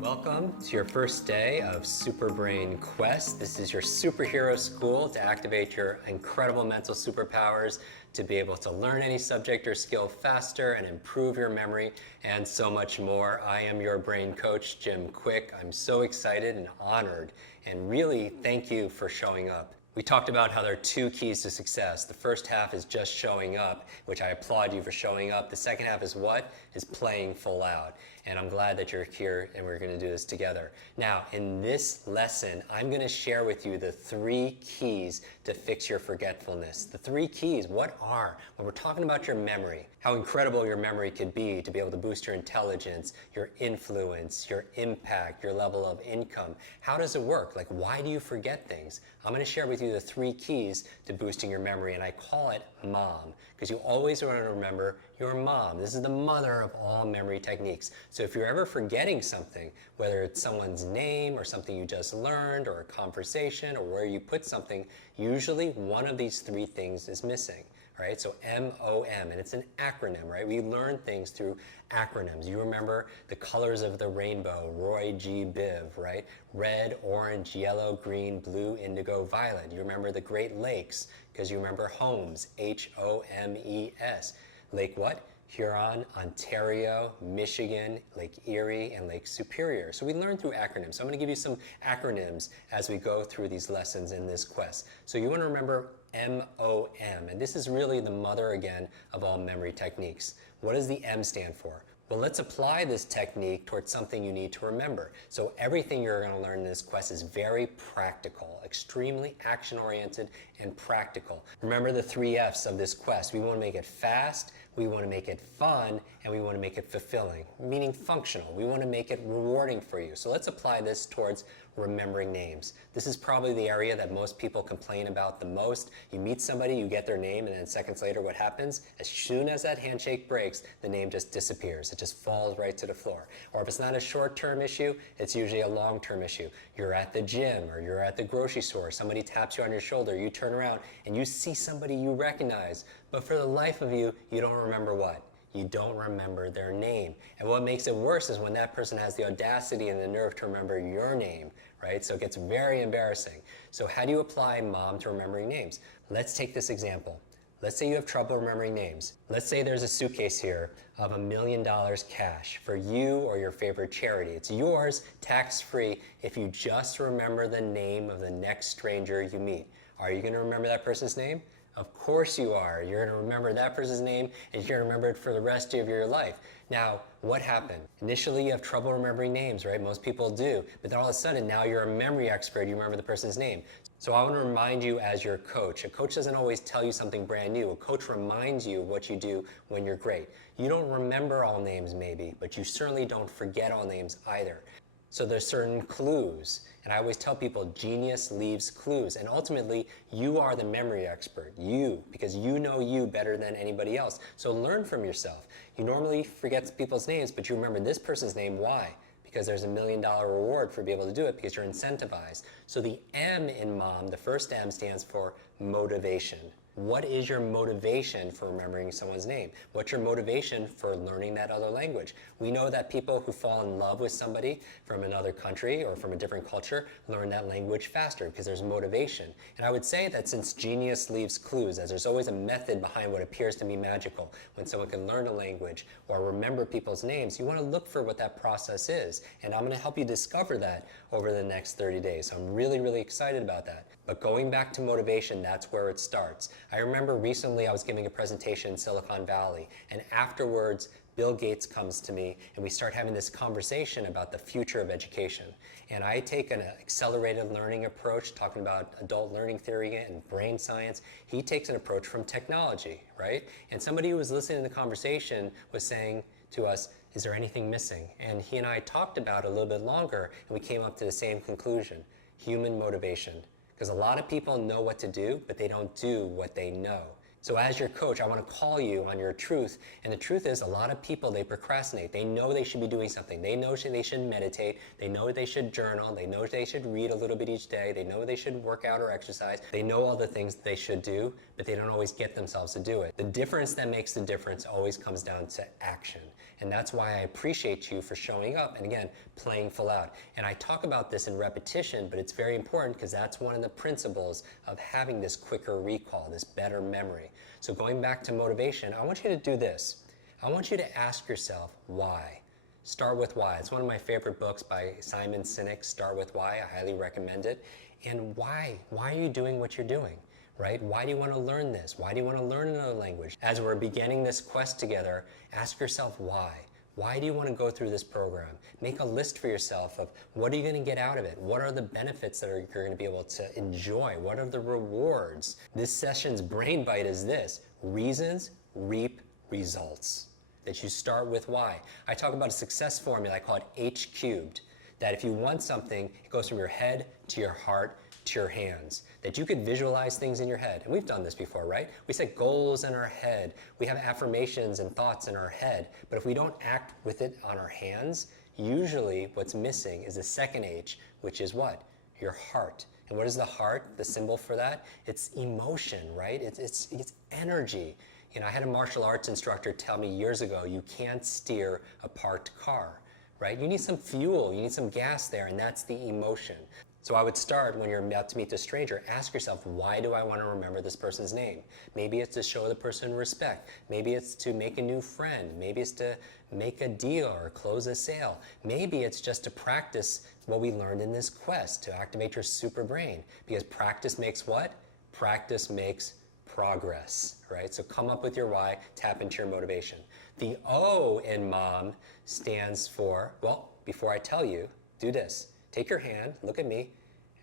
Welcome to your first day of Superbrain Quest. This is your superhero school to activate your incredible mental superpowers, to be able to learn any subject or skill faster and improve your memory, and so much more. I am your brain coach, Jim Quick. I'm so excited and honored, and really thank you for showing up. We talked about how there are two keys to success. The first half is just showing up, which I applaud you for showing up. The second half is what? Is playing full out. And I'm glad that you're here and we're going to do this together. Now, in this lesson, I'm going to share with you the 3 keys to fix your forgetfulness. The 3 keys, what are? When we're talking about your memory, how incredible your memory could be to be able to boost your intelligence, your influence, your impact, your level of income. How does it work? Like, why do you forget things? I'm going to share with you the 3 keys to boosting your memory, and I call it MOM, because you always want to remember your mom. This is the mother of all memory techniques. So if you're ever forgetting something, whether it's someone's name or something you just learned or a conversation or where you put something, usually one of these 3 things is missing. Right? So MOM, and it's an acronym, right? We learn things through acronyms. You remember the colors of the rainbow, Roy G. Biv, right? Red, orange, yellow, green, blue, indigo, violet. You remember the Great Lakes because you remember HOMES, HOMES. Lake what? Huron, Ontario, Michigan, Lake Erie, and Lake Superior. So we learn through acronyms. So I'm going to give you some acronyms as we go through these lessons in this quest. So you want to remember MOM, and this is really the mother again of all memory techniques. What does the M stand for? Well, let's apply this technique towards something you need to remember. So everything you're going to learn in this quest is very practical, extremely action-oriented and practical. Remember the 3 F's of this quest. We want to make it fast, we want to make it fun, and we want to make it fulfilling, meaning functional. We want to make it rewarding for you. So let's apply this towards remembering names. This is probably the area that most people complain about the most. You meet somebody, you get their name, and then seconds later what happens? As soon as that handshake breaks, the name just disappears. It just falls right to the floor. Or if it's not a short-term issue, it's usually a long-term issue. You're at the gym or you're at the grocery store, somebody taps you on your shoulder, you turn around and you see somebody you recognize, but for the life of you, you don't remember what? You don't remember their name. And what makes it worse is when that person has the audacity and the nerve to remember your name, right? So it gets very embarrassing. So how do you apply MOM to remembering names? Let's take this example. Let's say you have trouble remembering names. Let's say there's a suitcase here of $1 million cash for you or your favorite charity. It's yours, tax-free, if you just remember the name of the next stranger you meet. Are you going to remember that person's name? Of course you are. You're going to remember that person's name and you're going to remember it for the rest of your life. Now, what happened? Initially, you have trouble remembering names, right? Most people do. But then all of a sudden, now you're a memory expert. You remember the person's name. So I want to remind you as your coach. A coach doesn't always tell you something brand new. A coach reminds you of what you do when you're great. You don't remember all names maybe, but you certainly don't forget all names either. So there's certain clues. And I always tell people, genius leaves clues. And ultimately, you are the memory expert. You, because you know you better than anybody else. So learn from yourself. You normally forget people's names, but you remember this person's name. Why? Because there's $1 million reward for being able to do it because you're incentivized. So the M in MOM, the first M stands for motivation. What is your motivation for remembering someone's name? What's your motivation for learning that other language? We know that people who fall in love with somebody from another country or from a different culture learn that language faster because there's motivation. And I would say that since genius leaves clues, as there's always a method behind what appears to be magical, when someone can learn a language or remember people's names, you want to look for what that process is. And I'm going to help you discover that over the next 30 days. So I'm really, really excited about that. But going back to motivation, that's where it starts. I remember recently I was giving a presentation in Silicon Valley, and afterwards Bill Gates comes to me and we start having this conversation about the future of education. And I take an accelerated learning approach, talking about adult learning theory and brain science. He takes an approach from technology, right? And somebody who was listening to the conversation was saying to us, is there anything missing? And he and I talked about it a little bit longer and we came up to the same conclusion, human motivation. Because a lot of people know what to do, but they don't do what they know. So as your coach, I want to call you on your truth. And the truth is, a lot of people, they procrastinate. They know they should be doing something. They know they should meditate. They know they should journal. They know they should read a little bit each day. They know they should work out or exercise. They know all the things they should do, but they don't always get themselves to do it. The difference that makes the difference always comes down to action. And that's why I appreciate you for showing up and, again, playing full out. And I talk about this in repetition, but it's very important because that's one of the principles of having this quicker recall, this better memory. So going back to motivation, I want you to do this. I want you to ask yourself why. Start with why. It's one of my favorite books by Simon Sinek, Start with Why. I highly recommend it. And why? Why are you doing what you're doing? Right? Why do you want to learn this? Why do you want to learn another language? As we're beginning this quest together, ask yourself why. Why do you want to go through this program? Make a list for yourself of what are you going to get out of it? What are the benefits that you're going to be able to enjoy? What are the rewards? This session's brain bite is this: reasons reap results. That you start with why. I talk about a success formula, I call it H cubed. That if you want something, it goes from your head to your heart to your hands. That you could visualize things in your head. And we've done this before, right? We set goals in our head. We have affirmations and thoughts in our head. But if we don't act with it on our hands, usually what's missing is the second H, which is what? Your heart. And what is the heart? The symbol for that? It's emotion, right? It's energy. You know, I had a martial arts instructor tell me years ago, you can't steer a parked car, right? You need some fuel, you need some gas there, and that's the emotion. So I would start when you're about to meet a stranger, ask yourself, why do I want to remember this person's name? Maybe it's to show the person respect. Maybe it's to make a new friend. Maybe it's to make a deal or close a sale. Maybe it's just to practice what we learned in this quest, to activate your super brain. Because practice makes what? Practice makes progress, right? So come up with your why, tap into your motivation. The O in MOM stands for, well, before I tell you, do this. Take your hand, look at me.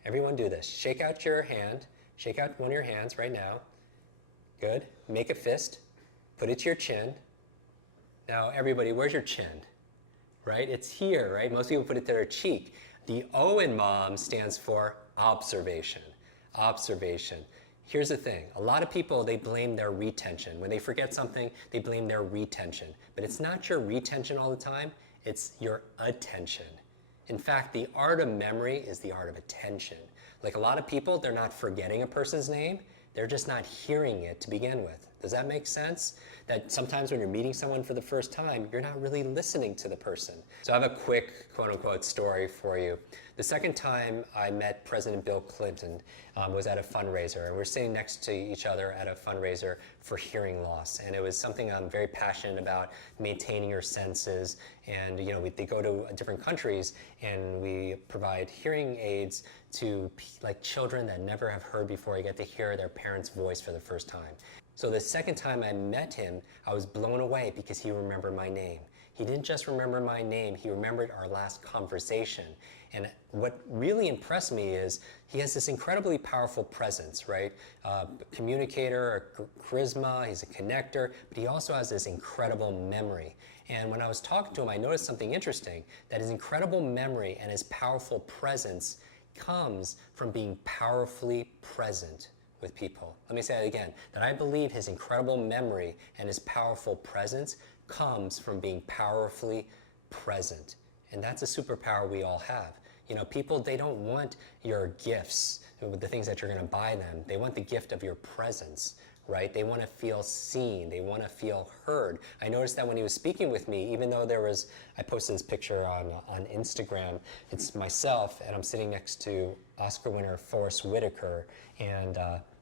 Everyone do this. Shake out your hand. Shake out one of your hands right now. Good. Make a fist. Put it to your chin. Now, everybody, where's your chin? Right? It's here, right? Most people put it to their cheek. The O in MOM stands for observation. Observation. Here's the thing. A lot of people, they blame their retention. When they forget something, they blame their retention. But it's not your retention all the time. It's your attention. In fact, the art of memory is the art of attention. Like a lot of people, they're not forgetting a person's name, they're just not hearing it to begin with. Does that make sense? That sometimes when you're meeting someone for the first time, you're not really listening to the person. So I have a quick, quote-unquote, story for you. The second time I met President Bill Clinton was at a fundraiser, and we're sitting next to each other at a fundraiser for hearing loss. And it was something I'm very passionate about, maintaining your senses. And you know, they go to different countries, and we provide hearing aids to like children that never have heard before. You get to hear their parents' voice for the first time. So the second time I met him, I was blown away because he remembered my name. He didn't just remember my name, he remembered our last conversation. And what really impressed me is he has this incredibly powerful presence, right? Communicator, charisma, he's a connector, but he also has this incredible memory. And when I was talking to him, I noticed something interesting, that his incredible memory and his powerful presence comes from being powerfully present with people. Let me say that again, that I believe his incredible memory and his powerful presence comes from being powerfully present. And that's a superpower we all have. You know, people, they don't want your gifts, the things that you're going to buy them. They want the gift of your presence, right? They want to feel seen. They want to feel heard. I noticed that when he was speaking with me, even though I posted this picture on Instagram, it's myself, and I'm sitting next to Oscar winner Forrest Whitaker, and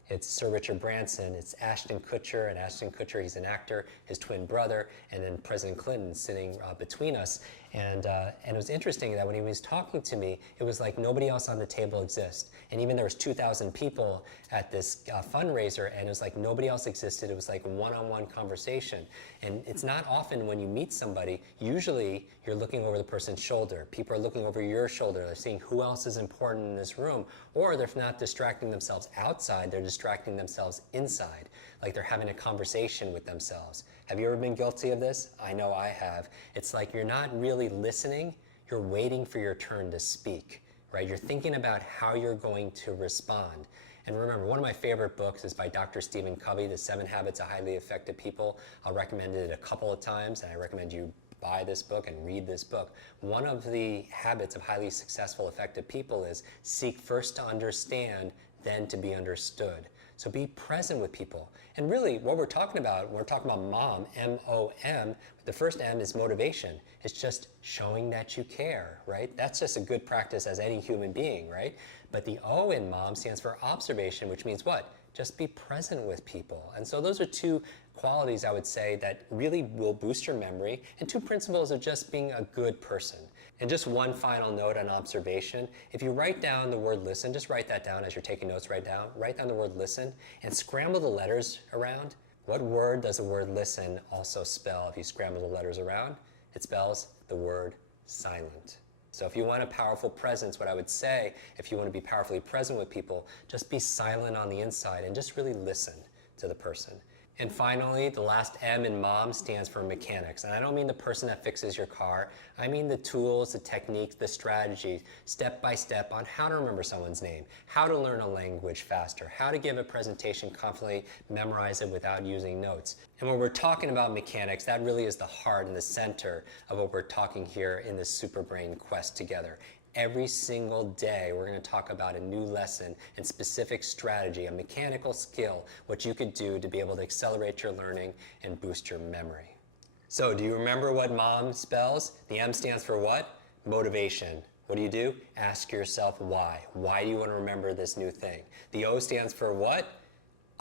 it's Sir Richard Branson, it's Ashton Kutcher, and Ashton Kutcher, he's an actor, his twin brother, and then President Clinton sitting between us. And it was interesting that when he was talking to me, it was like nobody else on the table exists. And even there was 2,000 people at this fundraiser, and it was like nobody else existed. It was like one-on-one conversation. And it's not often when you meet somebody, usually you're looking over the person's shoulder. People are looking over your shoulder. They're seeing who else is important in this room. Or they're not distracting themselves outside, they're distracting themselves inside, like they're having a conversation with themselves. Have you ever been guilty of this? I know I have. It's like you're not really listening, you're waiting for your turn to speak, right? You're thinking about how you're going to respond. And remember, one of my favorite books is by Dr. Stephen Covey, The 7 Habits of Highly Effective People. I'll recommend it a couple of times, and I recommend you buy this book and read this book. One of the habits of highly successful, effective people is seek first to understand, then to be understood. So be present with people. And really, what we're talking about, mom, M-O-M, the first M is motivation. It's just showing that you care, right? That's just a good practice as any human being, right? But the O in mom stands for observation, which means what? Just be present with people. And so those are two qualities I would say that really will boost your memory, and two principles of just being a good person. And just one final note on observation. If you write down the word listen, just write that down as you're taking notes right down. Write down the word listen and scramble the letters around. What word does the word listen also spell if you scramble the letters around? It spells the word silent. So if you want a powerful presence, what I would say, if you want to be powerfully present with people, just be silent on the inside and just really listen to the person. And finally, the last M in mom stands for mechanics. And I don't mean the person that fixes your car. I mean the tools, the techniques, the strategies, step by step on how to remember someone's name, how to learn a language faster, how to give a presentation confidently, memorize it without using notes. And when we're talking about mechanics, that really is the heart and the center of what we're talking here in this Superbrain Quest together. Every single day, we're going to talk about a new lesson and specific strategy, a mechanical skill, what you could do to be able to accelerate your learning and boost your memory. So, do you remember what MOM spells? The M stands for what? Motivation. What do? Ask yourself why. Why do you want to remember this new thing? The O stands for what?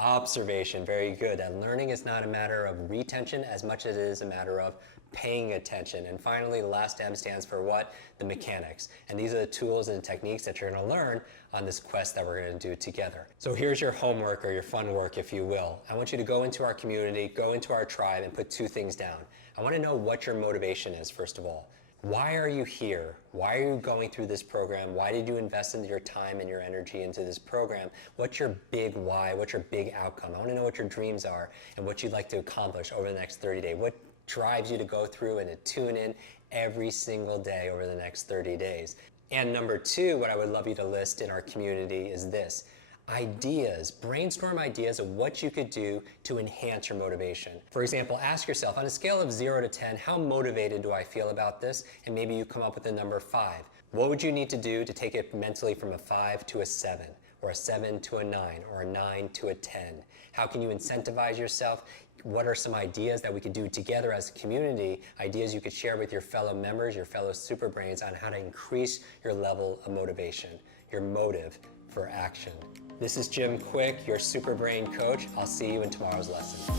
Observation. Very good. That learning is not a matter of retention as much as it is a matter of paying attention. And finally, the last M stands for what? The mechanics. And these are the tools and techniques that you're going to learn on this quest that we're going to do together. So here's your homework, or your fun work, if you will. I want you to go into our community, go into our tribe, and put two things down. I want to know what your motivation is, first of all. Why are you here? Why are you going through this program? Why did you invest in your time and your energy into this program? What's your big why? What's your big outcome? I want to know what your dreams are and what you'd like to accomplish over the next 30 days. What drives you to go through and to tune in every single day over the next 30 days. And number two, what I would love you to list in our community is this. Ideas, brainstorm ideas of what you could do to enhance your motivation. For example, ask yourself, on a scale of 0 to 10, how motivated do I feel about this? And maybe you come up with the number 5. What would you need to do to take it mentally from a 5 to a 7? Or a 7 to a 9, or a 9 to a 10? How can you incentivize yourself? What are some ideas that we could do together as a community, ideas you could share with your fellow members, your fellow Superbrains, on how to increase your level of motivation, your motive for action. This is Jim Kwik, your Superbrain coach. I'll see you in tomorrow's lesson.